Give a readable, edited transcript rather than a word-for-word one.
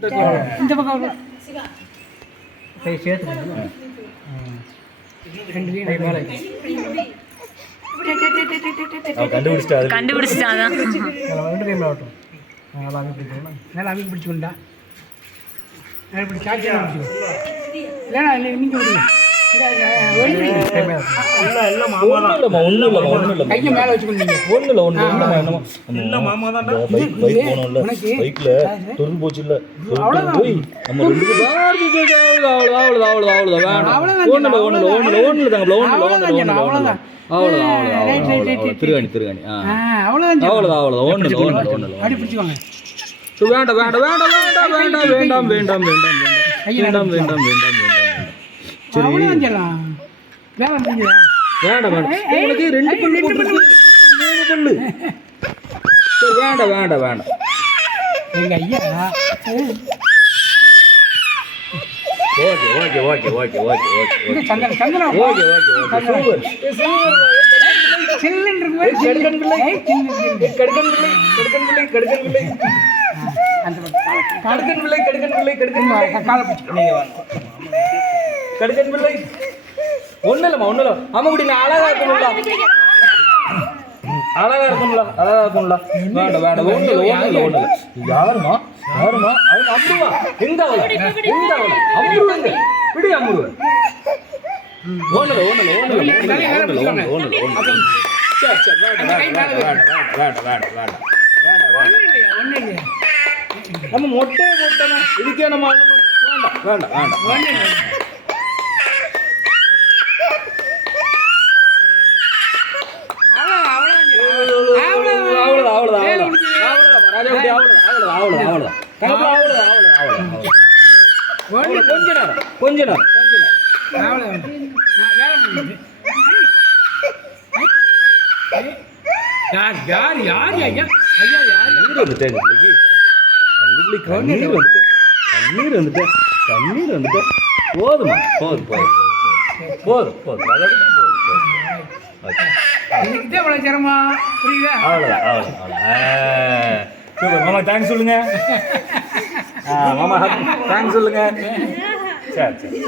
இந்த பக்கம் கை சேர்த்து ரெண்டு கை மேலே கண்டுபிடிச்சிட்டாங்க. ரெண்டு கை மேலே ஆகட்டும். நல்லா அமைக்க பிடிச்சிக்கணும். நல்லா அமைக்க பிடிச்சிக்கொண்டா நல்லா இப்படி சாட்சியாக பிடிச்சிக்கோ. இல்லைண்ணா இல்லை நீங்கள் விடுங்க. கையை மேலே வச்சுக்கணும். உங்களுக்கு 2 பல்லு போட்டுருக்கு, 3 பல்லு. சரி வேண்டாம் வேண்டாம் வேண்டாம். எங்க ஐயா okay okay okay okay okay okay Chandran Chandran okay okay okay super சில்லுன்னு கடுக்கன் பிள்ளை கடுக்கன் பிள்ளை கடுக்கன் பிள்ளை கடுக்கன் பிள்ளை கடுக்கன் பிள்ளை கடுக்கன் பிள்ளை கடுக்கன் பிள்ளை காலை பிடிச்சி நீங்க வாங்க கடுக்கன் பிள்ளை. ஒன்றும் இல்லைம்மா ஒன்றும் இல்லை. ஆமாம் குடி நான் அழகா இருக்கணும்ல, அழகா இருக்கணும்ல, அழகா இருக்கணும்ல. வேண்டாம் வேண்டாம் ஒன்றும் இல்லை ஒன்றும் இல்லை ஒன்றும் இல்லை. யாருமா யாருமா அது அம்ருவா எங்க அவளை எங்க அவளை அம்ருவங்க விடு அம்ருவ ஒன்றும் இல்லை ஒன்றும் இல்லை ஒன்றும் இல்லை ஒன்றும் இல்லை ஒன்றும் இல்லை ஒன்றும் இல்லை. சரி சரி வேண்டாம் வேண்டாம் வேண்டாம் வேண்டாம் வேண்டாம் வேண்டாம் ஒன்றும் இல்லையா நம்ம மொட்டையை போட்டோம் இதுக்கே நம்ம ஆகணும். வேண்டாம் வேண்டாம் வேண்டாம். கொஞ்ச நேரம் யார் யார் யார் ஐயா ஐயா யார் நீர் வந்துட்டேன் கண்ணீர் வந்துட்டு கண்ணீர் வந்துட்டு கண்ணீர் வந்துட்டு போதுமா போதும் போதும் போதும் போதும் அதை விட்டு போதும் இதே இவ்வளோ சிரமா புரியுதா? அவ்வளோதான் அவ்வளோதான் சூப்பர் மாமா தேங்க்ஸ் சொல்லுங்க. மாமா தேங்க்ஸ் சொல்லுங்க. சரி சரி